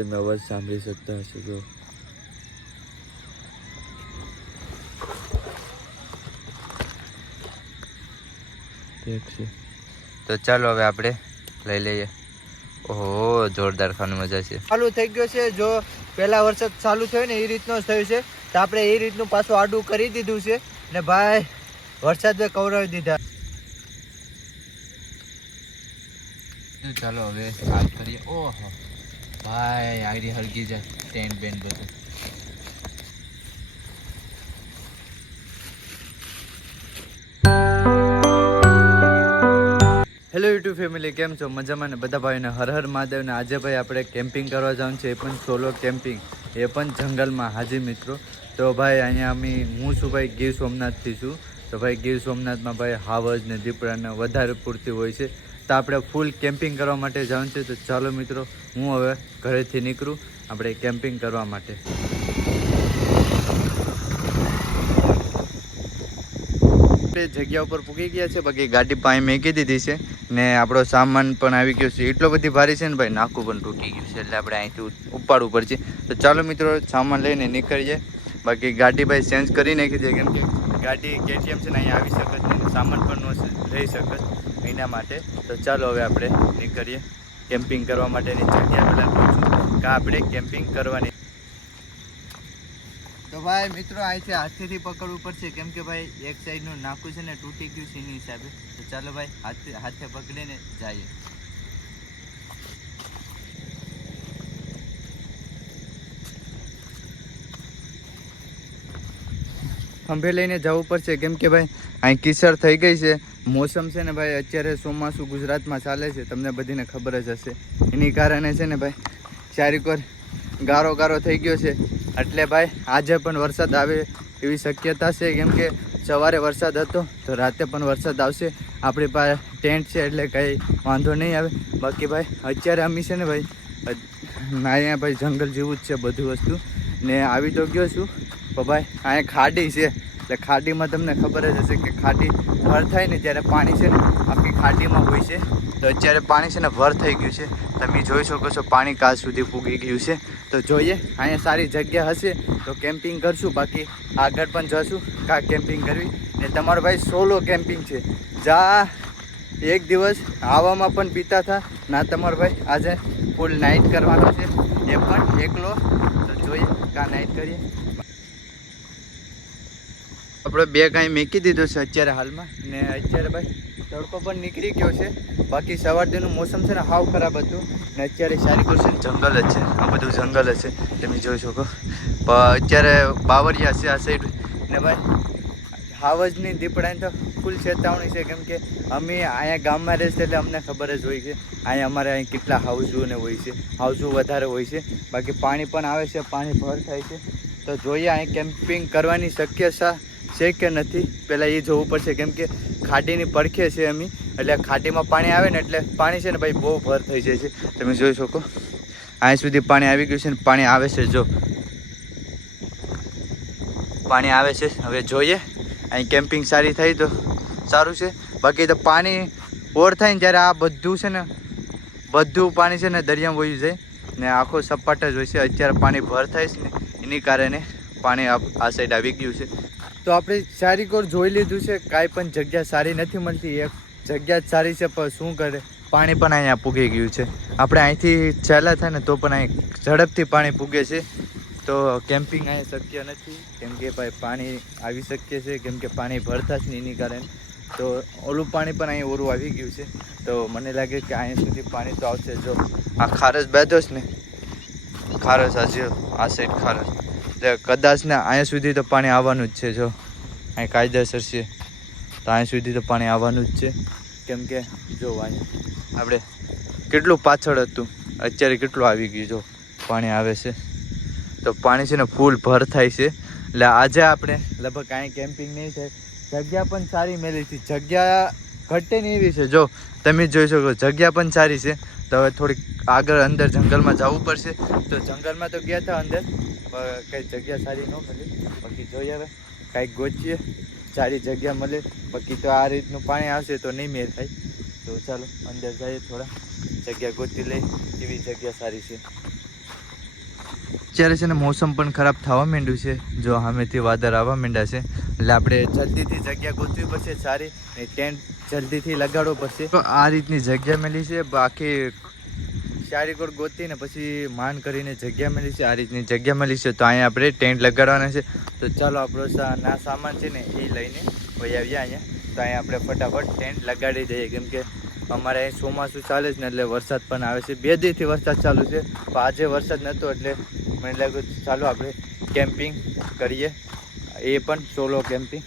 તમે અવાજ સાંભળી શકતા હશો તો તો ચાલો હવે આપણે લઈ લઈએ ઓહો જોરદાર ખાવાની મજા છે ચાલુ થઈ ગયો છે. જો પહેલા વરસાદ ચાલુ થયો ને એ રીતનો જ થયું છે. તો આપણે એ રીતનું પાછું આડું કરી દીધું છે. ને ભાઈ વરસાદ કવરાવી દીધા. ચાલો હવે વાત કરીએ ઓહો. ભાઈ આગળ હળગી જાય ટેન્ટ બેન બધું. હેલો યુટ્યુબ ફેમિલી કેમ છો? મજામાં ને? બધા ભાઈને હર હર મહાદેવ ને આજે ભાઈ આપણે કેમ્પિંગ કરવા જવાનું છે, એ પણ સોલો કેમ્પિંગ એ પણ જંગલમાં. હાજી મિત્રો, તો ભાઈ અહીંયા અમે, હું છું ભાઈ ગીર સોમનાથથી છું. તો ભાઈ ગીર સોમનાથમાં ભાઈ હાવજ ને દીપડાને વધારે પૂરતી હોય છે. તો આપણે ફૂલ કેમ્પિંગ કરવા માટે જવાનું છે. તો ચાલો મિત્રો, હું હવે ઘરેથી નીકળું. આપણે કેમ્પિંગ કરવા માટે. આપણે જગ્યા ઉપર પૂકી ગયા છે. બાકી ગાડી પાસે મેકી દીધી છે. ને આપણો સામાન પણ આવી ગયો છે. એટલો બધી ભારી છે ને ભાઈ નાકું પણ તૂટી ગયું છે. એટલે આપણે અહીંથી ઉપાડ ઉપાડવું પડશે. તો ચાલો મિત્રો, સામાન લઈને નીકળીએ. બાકી ગાડી ભાઈ ચેન્જ કરી નાખી છે. કેમ કે ગાડી કેટીએમ છે ને, અહીંયા આવી શકે જ નહીં સામાન પણ ન રહી શકે. એના માટે. તો ચાલો હવે આપણે નીકળીએ કેમ્પિંગ કરવા માટેની જગ્યા પહેલાં પૂછું. કે આપણે કેમ્પિંગ કરવાની. તો ભાઈ મિત્રો અહીંથી હાથેથી પકડવું પડશે કેમ કે ભાઈ એક સાઈડનું નાકું છે ને તૂટી ગયું છે એની હિસાબે. તો ચાલો ભાઈ હાથે હાથે પકડીને જઈએ. ખંભે લઈને જવું પડશે. કેમ કે ભાઈ અહીં કિસર થઈ ગઈ છે. મોસમ છે ને ભાઈ, અત્યારે ચોમાસું ગુજરાતમાં ચાલે છે. તમને બધીને ખબર જ હશે. એની કારણે છે ને ભાઈ, ચારેક વાર ગારો ગારો થઈ ગયો છે. એટલે ભાઈ, આજે પણ વરસાદ આવે એવી શક્યતા છે. કેમ કે સવારે વરસાદ હતો, તો રાતે પણ વરસાદ આવશે. આપણી પાસે ટેન્ટ છે, એટલે કંઈ વાંધો નહીં આવે. બાકી ભાઈ, અત્યારે અમે છે ને ભાઈ અહીંયા ભાઈ જંગલ જેવું જ છે બધું વસ્તુ. ને આવી તો ગયો છું. પણ ભાઈ, અહીંયા ખાડી છે. એટલે ખાડીમાં તમને ખબર જ હશે કે ખાડી ભર થાય ને ત્યારે પાણી છે ને આખી ખાડીમાં હોય છે. તો અત્યારે પાણી છે ને ભર થઈ ગયું છે. તમે જોઈ શકો છો પાણી કાલ સુધી પૂગી ગયું છે. તો જોઈએ, અહીંયા સારી જગ્યા હશે. તો કેમ્પિંગ કરશું. બાકી આગળ પણ જશું. કા કેમ્પિંગ કરવી? ને તમારો ભાઈ સોલો કેમ્પિંગ છે. જા. એક દિવસ આવામાં પણ પીતા હતા ના, તમારો ભાઈ, આજે ફૂલ નાઇટ કરવાનો છે. એ પણ એકલો. તો જોઈએ, કા નાઇટ કરીએ. આપણે બે કાંઈ મૂકી દીધું છે અત્યારે હાલમાં. ને અત્યારે ભાઈ તડકો પણ નીકળી ગયો છે. બાકી સવારનું મોસમ છે ને હાવ ખરાબ હતું. ને અત્યારે સારી છે જંગલ જ છે. આ બધું જંગલ જ છે. તમે જોઈ શકો. અત્યારે બાવરિયા છે આ સાઈડ ને ભાઈ, હાવજની દીપડાની તો ફૂલ ચેતવણી છે. કેમ કે અમે અહીંયા ગામમાં રહે છે એટલે અમને ખબર જ હોય છે. અહીંયા અમારે અહીં કેટલા હાઉસો હોય છે. હાઉસો વધારે હોય છે. બાકી પાણી પણ આવે છે. પાણી ભર થાય છે. તો જોઈએ અહીં કેમ્પિંગ કરવાની શક્યતા છે કે નથી? પહેલાં એ જોવું પડશે. કેમ કે ખાડીની પડખે છે અમે. એટલે ખાડીમાં પાણી આવે ને એટલે પાણી છે ને ભાઈ બહુ ભર થઈ જાય છે. તમે જોઈ શકો. અહીં સુધી પાણી આવી ગયું છે ને પાણી આવે છે જો. પાણી આવે છે. હવે જોઈએ. અહીં કેમ્પિંગ સારી થઈ તો સારું છે. બાકી તો પાણી ઓર થાય ને જ્યારે આ બધું છે ને, બધું પાણી છે ને દરિયામાં વહી જાય ને આખો સપાટ જ હોય છે. અત્યારે પાણી ભર થાય છે ને, એની કારણે પાણી આ સાઈડ આવી ગયું છે. તો આપણે સારી કોર જોઈ લીધું છે, કાંઈ પણ જગ્યા સારી નથી મળતી. એક જગ્યા જ સારી છે, પણ શું કરે? પાણી પણ અહીંયા પૂગી ગયું છે. આપણે અહીંથી ચાલ્યા થાય ને તો પણ અહીં ઝડપથી પાણી પૂગે છે. તો કેમ્પિંગ અહીંયા શક્ય નથી. કેમ કે ભાઈ, પાણી આવી શકીએ છે, કેમ કે પાણી ભરતા જ નહીં કારણે. તો ઓલું પાણી પણ અહીં ઓરું આવી ગયું છે. તો મને લાગે કે અહીંયા સુધી પાણી તો આવશે. જો આ ખારસ બેધો ને, ખારસ હજી આ સાઈડ ખારસ. કદાચ ને અહીંયા સુધી તો પાણી આવવાનું જ છે, જો. અહીં કાયદેસર છે તો અહીંયા સુધી તો પાણી આવવાનું જ છે. કેમ કે, જો અહીંયા આપણે કેટલું પાછળ હતું. અત્યારે કેટલું આવી ગયું, જો. પાણી આવે છે. તો પાણી છે ને ફૂલ ભર થાય છે. એટલે આજે આપણે લગભગ કાંઈ કેમ્પિંગ નહીં થાય. જગ્યા પણ સારી મેલી છે. જગ્યા ઘટે નહીં એવી છે. જો, તમે જોઈ શકો, જગ્યા પણ સારી છે. તો હવે થોડીક આગળ અંદર જંગલમાં જવું પડશે. તો જંગલમાં તો ગયા હતા અંદર. કંઈ જગ્યા સારી ન મળી. બાકી જોઈએ હવે. કાંઈક ગોચીએ સારી જગ્યા મળે. બાકી તો આ રીતનું પાણી આવશે તો નહીં મેર થાય. તો ચાલો, અંદર જઈએ થોડા. જગ્યા ગોતી લઈ. એવી જગ્યા સારી છે. અત્યારે છે ને મોસમ પણ ખરાબ થવા માંડ્યું છે. જો સામેથી વાદળ આવવા માંડ્યા છે. એટલે આપણે જલ્દીથી જગ્યા ગોતવી પડશે સારી. ને ટેન્ટ જલ્દીથી લગાડવો પડશે. તો આ રીતની જગ્યા મળી છે. બાકી ચારી કોર ગોતીને પછી માન કરીને જગ્યા મળી છે. આ રીતની જગ્યા મળી છે તો અહીંયા આપણે ટેન્ટ લગાડવાના છે. તો ચાલો આપણો ના સામાન છે ને એ લઈને વહી આવીએ અહીંયા. તો અહીંયા આપણે ફટાફટ ટેન્ટ લગાડી દઈએ. કેમ કે અમારે અહીં ચોમાસું ચાલે છે ને એટલે વરસાદ પણ આવે છે. બે દિવસથી વરસાદ ચાલુ છે. પણ આજે વરસાદ નહોતો એટલે મને લાગ્યું ચાલો આપણે કેમ્પિંગ કરીએ. એ પણ સોલો કેમ્પિંગ.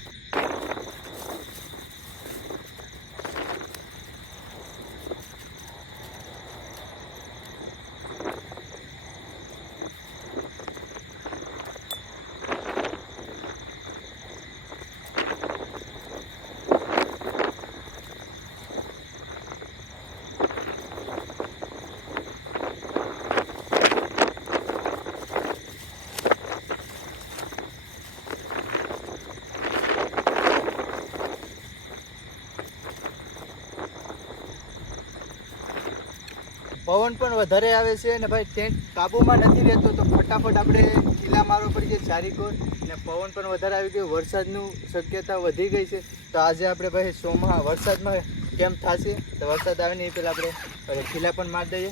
પવન પણ વધારે આવે છે અને ભાઈ ટેન્ટ કાબુમાં નથી રહેતો, તો ફટાફટ આપણે ખીલા મારવો પડી છે ચારી કોર અને પવન પણ વધારે આવી ગયો, વરસાદનું શક્યતા વધી ગઈ છે. તો આજે આપણે ભાઈ સોમાં વરસાદમાં કેમ થશે? તો વરસાદ આવે ને એ પહેલાં આપણે ખીલા પણ મારી દઈએ.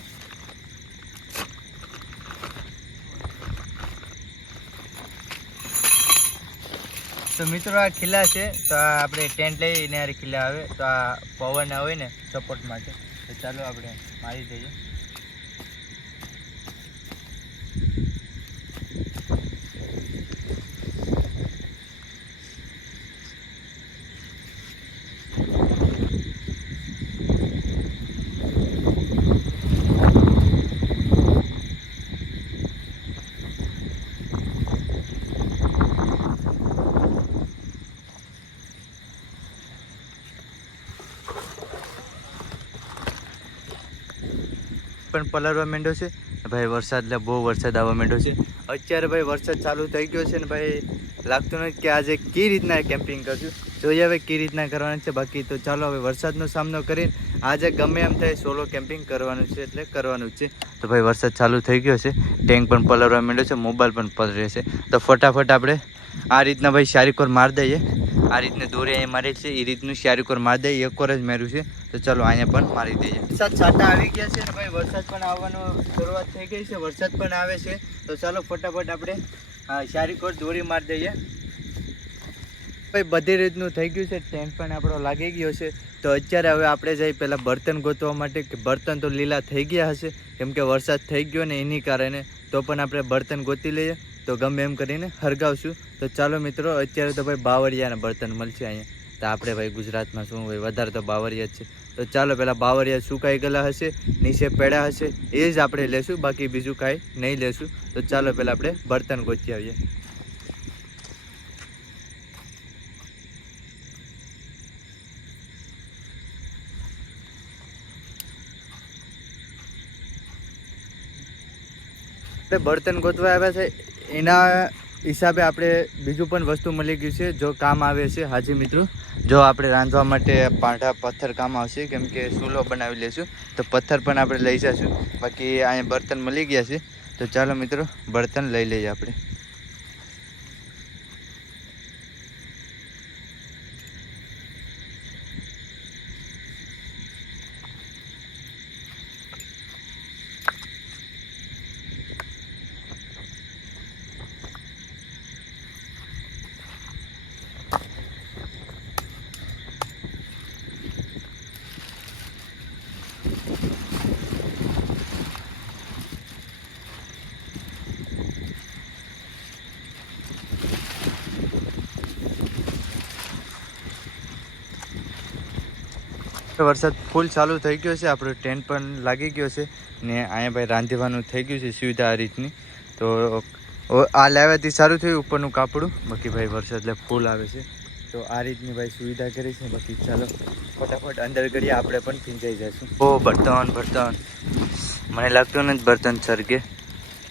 તો મિત્રો, આ ખીલા છે, તો આ આપણે ટેન્ટ લઈને ખીલા આવે, તો આ પવન હોય ને સપોર્ટ માટે. તો ચાલો આપણે મારી દઈએ. પણ પલળવા માંડ્યો છે. ભાઈ, વરસાદ એટલે બહુ વરસાદ આવવા માંડ્યો છે. અત્યારે ભાઈ વરસાદ ચાલુ થઈ ગયો છે ને ભાઈ, લાગતું નથી કે આજે કઈ રીતના કેમ્પિંગ કરશું. જોઈએ હવે કઈ રીતના કરવાનું છે. બાકી તો ચાલો હવે વરસાદનો સામનો કરીને આજે ગમે એમ થાય સોલો કેમ્પિંગ કરવાનું છે એટલે કરવાનું છે. તો ભાઈ, વરસાદ ચાલુ થઈ ગયો છે. ટેન્ક પણ પલળવા માંડ્યો છે. મોબાઈલ પણ પલળે છે. તો ફટાફટ આપણે આ રીતના ભાઈ શારીકોર મારી દઈએ. આ રીતને દોરી અહીંયા મારી છે એ રીતનું શારીકોર મારી દઈએ એક જ માર્યું છે. તો ચાલો અહીંયા પણ મારી દઈએ વરસાદ છાંટા આવી ગયા છે ને ભાઈ, વરસાદ પણ આવવાનો શરૂઆત થઈ ગઈ છે, વરસાદ પણ આવે છે. તો ચાલો ફટાફટ આપણે, આ શારીકોર દોરી મારી દઈએ. ભાઈ, બધી રીતનું થઈ ગયું છે ટેન્ટ પણ આપણો લાગી ગયો છે. તો અત્યારે હવે આપણે જઈ પહેલાં બર્તન ગોતવા માટે, કે બર્તન તો લીલા થઈ ગયા હશે, કેમ કે વરસાદ થઈ ગયો ને એની કારણે, તો પણ આપણે બર્તન ગોતી લઈએ. તો ગમે એમ કરીને હરગાવશું. તો ચાલો મિત્રો, અત્યારે તો ભાઈ બાવરિયાના બર્તન મળશે અહીંયા. તો આપણે ભાઈ ગુજરાતમાં શું હોય, વધારે તો બાવરિયા જ છે. તો ચાલો પહેલાં બાવરિયા સુકાઈ ગયેલા હશે, નીચે પેડા હશે, એ જ આપણે લેશું, બાકી બીજું કાંઈ નહીં લેશું. તો ચાલો પહેલાં આપણે બર્તન ગોચી આવીએ. આપણે બર્તન ગોતવા આવ્યા છે એના હિસાબે આપણે બીજું પણ વસ્તુ મળી ગયું છે, જો કામ આવે છે, હાજી મિત્રો. જો આપણે રાંધવા માટે પાંઠા પથ્થર કામ આવશે, કેમ કે ચૂલો બનાવી લઈશું તો પથ્થર પણ આપણે લઈ જઈશું બાકી અહીંયા બર્તન મળી ગયા છે. તો ચાલો મિત્રો, બર્તન લઈ લઈએ આપણે. તો વરસાદ ફૂલ ચાલુ થઈ ગયો છે, આપણો ટેન્ટ પણ લાગી ગયો છે ને અહીંયા ભાઈ રાંધવાનું થઈ ગયું છે સુવિધા આ રીતની. તો આ લાવ્યાથી સારું થયું ઉપરનું કાપડું. બાકી ભાઈ વરસાદ એટલે ફૂલ આવે છે. તો આ રીતની ભાઈ સુવિધા કરી છે. બાકી ચાલો, ફટાફટ અંદર કરીએ, આપણે પણ ભીંજાઈ જઈશું. ઓ, બર્તન બર્તન. મને લાગતું નથી બર્તન સરગે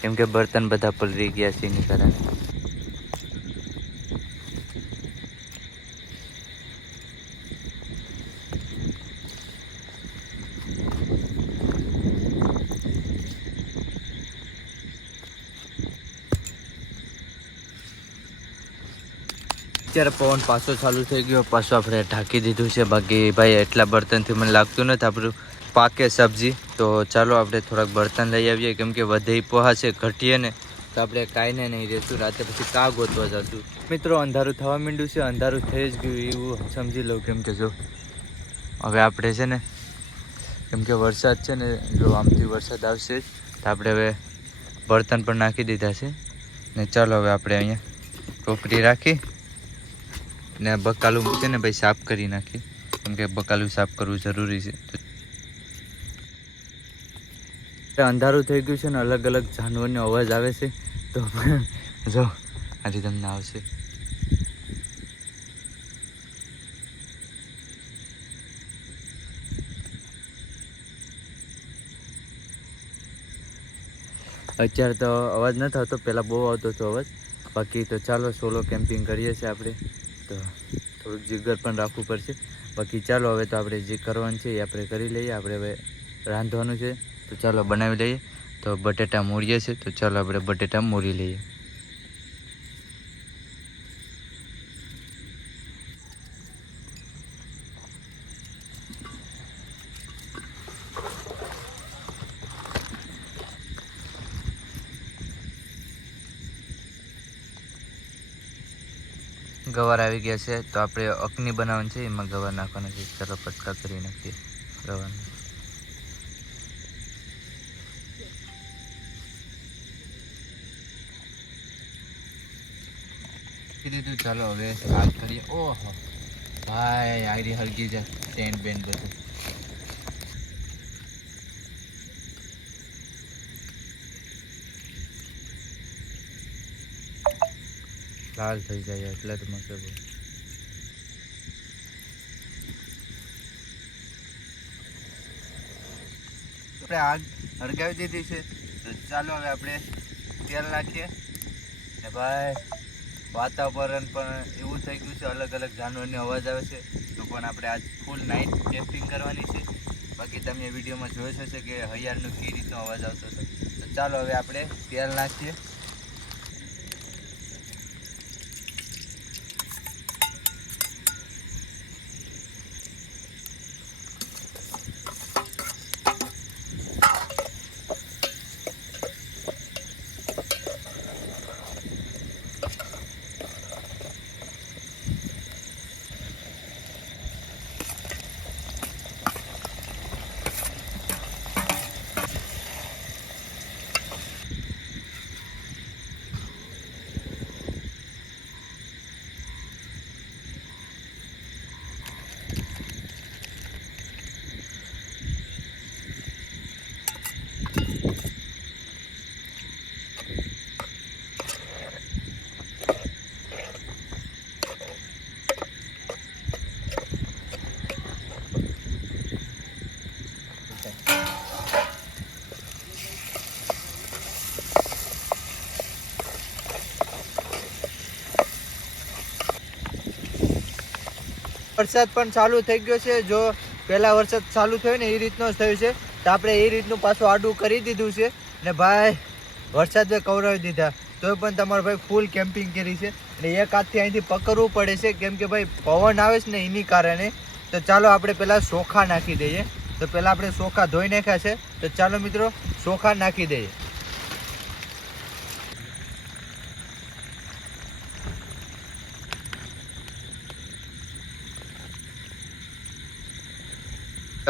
કેમ કે બર્તન બધા પલરી ગયા છે એની કારણે. અત્યારે પવન પાછો ચાલુ થઈ ગયો. પાછું આપણે ઢાંકી દીધું છે. બાકી ભાઈ, એટલા બર્તનથી મને લાગતું નથી. આપણું પાકે સબ્જી. તો ચાલો આપણે થોડાક બર્તન લઈ આવીએ. કેમ કે વધે પોહા છે, ઘટીએ ને, તો આપણે કાંઈને નહીં રહેશું રાતે પછી કા ગોતવા જશું. મિત્રો, અંધારું થવા માંડ્યું છે. અંધારું થઈ જ ગયું. એવું સમજી લઉં કેમ કે જો, હવે આપણે છે ને, કેમ કે વરસાદ છે ને, જો આમથી વરસાદ આવશે તો આપણે હવે બર્તન પણ નાખી દીધા છે. ને ચાલો હવે આપણે અહીંયા ટોપરી રાખી ને બકાલું છે ને ભાઈ સાફ કરી નાખી કેમ કે બકાલું સાફ કરવું જરૂરી છે. અંધારું થઈ ગયું છે ને અલગ અલગ જાનવરનો અવાજ આવે છે. તો જો, આજે તમને આવશે. અત્યારે તો અવાજ ન થતો પહેલાં બહુ આવતો હતો અવાજ. બાકી તો ચાલો સોલો કેમ્પિંગ કરીએ છીએ આપણે. તો થોડુંક જીગર પણ રાખવું પડશે. બાકી ચાલો, હવે તો આપણે જે કરવાનું છે એ આપણે કરી લઈએ. આપણે હવે રાંધવાનું છે. તો ચાલો બનાવી લઈએ. તો બટેટા મૂરીએ છે. તો ચાલો આપણે બટેટા મૂરી લઈએ. ગવાર આવી ગયા છે, તો આપણે અગ્નિ બનાવવાનું છે, એમાં ગવાર નાખવાના છે. ચાલો, પટકા કરી નાખીએ ગવારના. કીધું ચાલો, હવે સ્ટાર્ટ કરીએ ઓહો, ભાઈ આઈડી હલકી જાય ટેન્ટ બેન્ટ બધું. લાલ થઈ જાય, એટલે જ મસ્ત બહુ. આપણે આગ હળગાવી દીધી છે, તો ચાલો હવે આપણે તેલ નાખીએ. ને ભાઈ, વાતાવરણ પણ એવું થઈ ગયું છે, અલગ અલગ જાનવરની અવાજ આવે છે, તો પણ આપણે આજ ફૂલ નાઇટ કેમ્પિંગ કરવાની છે. બાકી તમે વિડીયોમાં જોયું હશે કે હૈયારનો કઈ રીતનો અવાજ આવતો હતો. તો ચાલો હવે આપણે તેલ નાખીએ. વરસાદ પણ ચાલુ થઈ ગયો છે. જો પહેલાં વરસાદ ચાલુ થયો ને, એ રીતનો જ થયો છે. તો આપણે એ રીતનું પાછું આડું કરી દીધું છે. ને ભાઈ, વરસાદે કવરાવી દીધા. તો પણ તમારો ભાઈ ફૂલ કેમ્પિંગ કરી છે. અને એક હાથથી અહીંથી પકડવું પડે છે. કેમ કે ભાઈ, પવન આવે છે ને, એની કારણે. તો ચાલો આપણે પહેલાં સોખા નાખી દઈએ. તો પહેલાં આપણે સોખા ધોઈ નાખ્યા છે. તો ચાલો મિત્રો, સોખા નાખી દઈએ.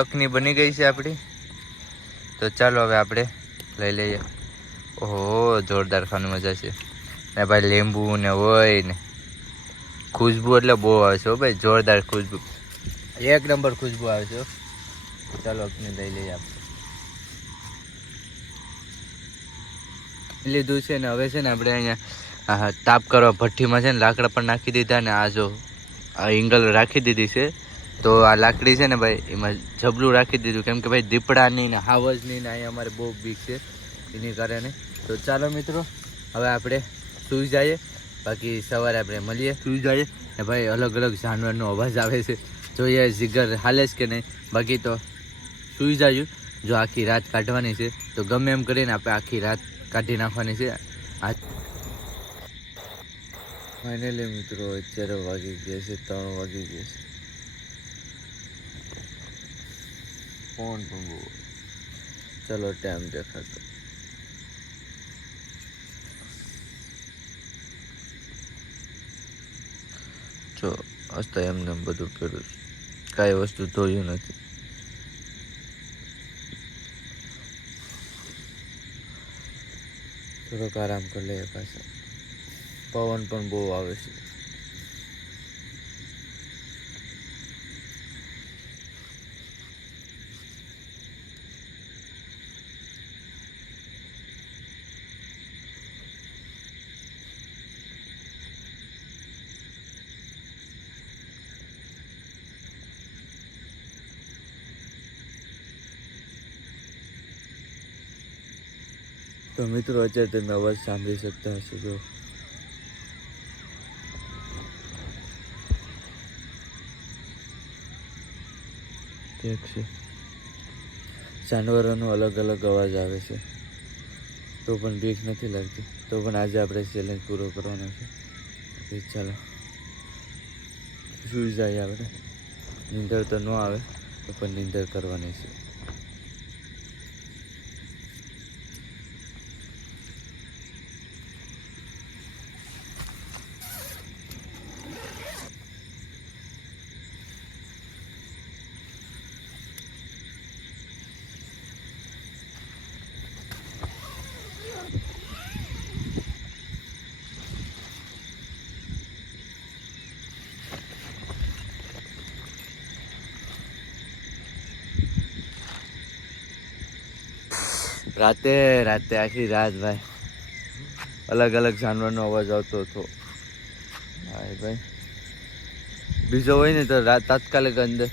ચકની બની ગઈ છે આપણી તો ચાલો હવે આપણે લઈ લઈએ. ઓહો, જોરદાર ખાવાની મજા છે. ને ભાઈ લીંબુ ને હોય ને. ખુશ્બુ એટલે બહુ આવે છે ભાઈ, જોરદાર ખુશ્બુ. એક નંબર ખુશ્બુ આવે છે ચાલો આપણે લઈ લઈએ આપણે. લીધું છે ને, હવે છે ને આપણે અહીંયા તાપ કરવા ભઠ્ઠીમાં છે ને લાકડા પણ નાખી દીધા ને આ જો, આ એંગલ રાખી દીધી છે. તો આ લાકડી છે ને ભાઈ એમાં જબલું રાખી દીધું. કેમ કે ભાઈ દીપડાની ને હાવજની ને અહીંયા અમારે બહુ બીક છે એની કારણે. તો ચાલો મિત્રો હવે આપણે સૂઈ જઈએ. બાકી સવારે આપણે મળીએ. સૂઈ જઈએ. ને ભાઈ અલગ અલગ જાનવરનો અવાજ આવે છે. જોઈએ જીગર હાલે છે કે નહીં. બાકી તો સૂઈ જાયું. જો આખી રાત કાઢવાની છે તો ગમે એમ કરીને આપણે આખી રાત કાઢી નાખવાની છે. આ ફાઇનલી મિત્રો અત્યારે વાગી ગયા છે ત્રણ વાગી ગયા છે. પણ બહુ ચલો, ટાઈમ દેખાતો જો હસતા એમને એમ બધું કર્યું કાંઈ વસ્તુ ધોયું નથી. થોડોક આરામ કરી લઈએ પાછા. પવન પણ બહુ આવે છે. તો મિત્રો, અત્યારે તમે અવાજ સાંભળી શકતા હશો, જો. છે. જાનવરોનો અલગ અલગ અવાજ આવે છે. તો પણ બીક નથી લાગતી. તો પણ આજે આપણે ચેલેન્જ પૂરો કરવાનો છે. ચાલો. સુઈ જાય આપણે. નીંદર તો ન આવે તો પણ નીંદર કરવાની છે. રાતે રાતે આખી રાત ભાઈ. અલગ અલગ જાનવરનો અવાજ આવતો હતો. ભાઈ ભાઈ. બીજો હોય ને તો તાત્કાલિક અંદર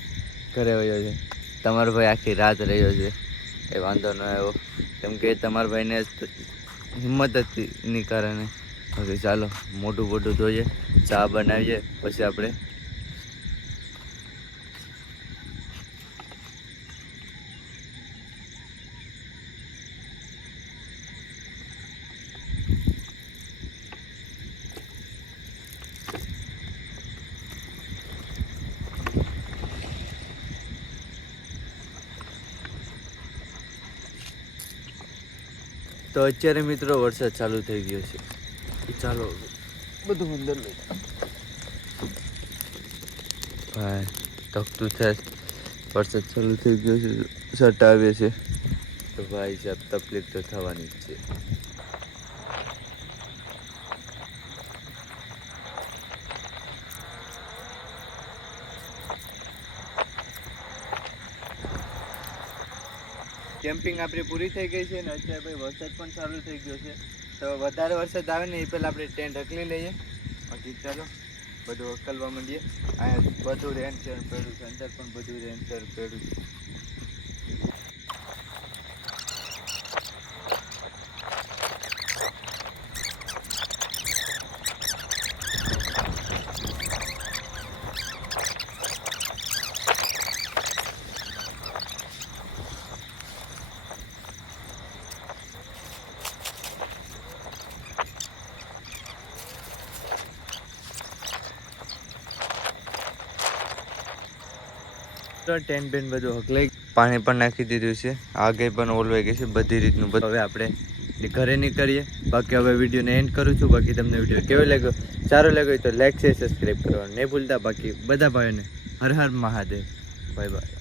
ઘરે વયો છે તમારો ભાઈ આખી રાત રહ્યો છે. એ વાંધો ન આવ્યો. કેમ કે તમારા ભાઈને હિંમત હતી એની કારણે. ઓકે ચાલો મોટું મોટું ધોઈએ, ચા બનાવીએ, પછી આપણે તો અત્યારે મિત્રો વરસાદ ચાલુ થઈ ગયો છે. ચાલો બધું અંદર લઈ ભાઈ તકતું થાય વરસાદ ચાલુ થઈ ગયો છે સટાવે છે. તો ભાઈ સાહેબ તકલીફ તો થવાની જ છે. કેમ્પિંગ આપણી પૂરી થઈ ગઈ છે ને અત્યારે ભાઈ વરસાદ પણ ચાલુ થઈ ગયો છે. તો વધારે વરસાદ આવે ને એ પહેલાં આપણે ટેન્ટ અકલી લઈએ. બાકી ચાલો, બધું હકલવા માંડીએ. અહીંયા બધું રેન ચેર પેડું છે અંદર પણ બધું રેન ચેર પેડું છે ટેન બેન બધું હકલાઈ પાણી પણ નાખી દીધું છે. આગે પણ ઓલવાઈ ગઈ છે બધી રીતનું. બધું હવે આપણે ઘરે નીકળીએ. બાકી હવે વિડીયોને એન્ડ કરું છું. બાકી તમને વીડિયો કેવો લાગ્યો? સારો લાગ્યો તો લાઈક છે સબસ્ક્રાઈબ કરવાનું નહીં ભૂલતા. બાકી બધા ભાઈઓને હર હર મહાદેવ. Bye bye